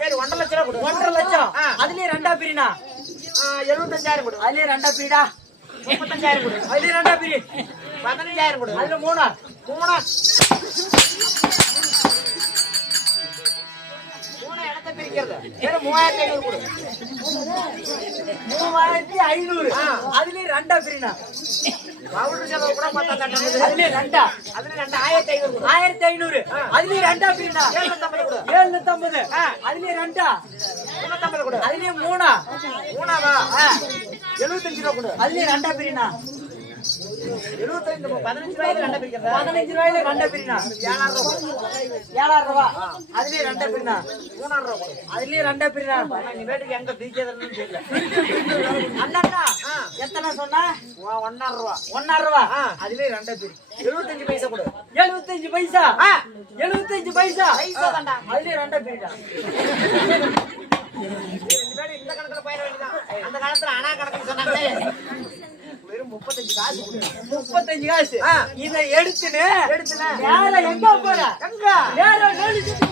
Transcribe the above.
சரி 1.5 லட்சம் கொடு. 1.5 லட்சம். அதுலயே ரெண்டா பிரினா 75,000 கொடு. அதுலயே ரெண்டா பிரிடா. 35,000 கொடு. அதுலயே ரெண்டா பிரி. 15,000 கொடு. அதுல மூணா 3 இடத்தை பிரிக்கிறது. வேற 3,500 கொடு. 3,500. அதுலயே ரெண்டா பிரினா. பவுடர் செலவு கூட பார்த்தா கட்டறது. அதுலயே ரெண்டா. அதுல 2,500 கொடு. 1,500. அதுலயே ரெண்டா பிரினா. 750 கொடு. 750. அதுலயே ரெண்டா. 350 கொடு. அதுலயே மூணா. மூணாவா? 75 ரூபாய் கொடு. அதுலயே ரெண்டா பிரினா. 15 ரூபாய்க்கு ரெண்டா பிரிக்கிறதா? 15 ரூபாயில ரெண்டா பிரினா. 7,000 கொடு. 7,000 ரூபாய். அதுலயே ரெண்டா பிரினா. 3,000 ரூபாய் கொடு. அதுலயே ரெண்டா பிரினா. நீ வேட்டுக்கு எங்க பிரிக்கிறதுன்னு தெரியல. அண்ணா எத்தனை சொன்னா? 1,000 ரூபாய். 1,000 ரூபாய். அதுலயே ரெண்டா பிரி. 75 பைசா கொடு. 75 பைசா. 75 பைசா. பைசா தான்டா. அதுலயே ரெண்டா பிரிடா. இந்த கணக்குல போயிட வேண்டியதான். அந்த காலத்துல அணா கணக்குன்னு சொன்னாங்களே. வெறும் 35 காசு கொடு. 35 காசு. இதை எடுத்துன்னு எடுத்துன. நேரா எங்க போற? எங்க? நேரா வேலி சுத்தி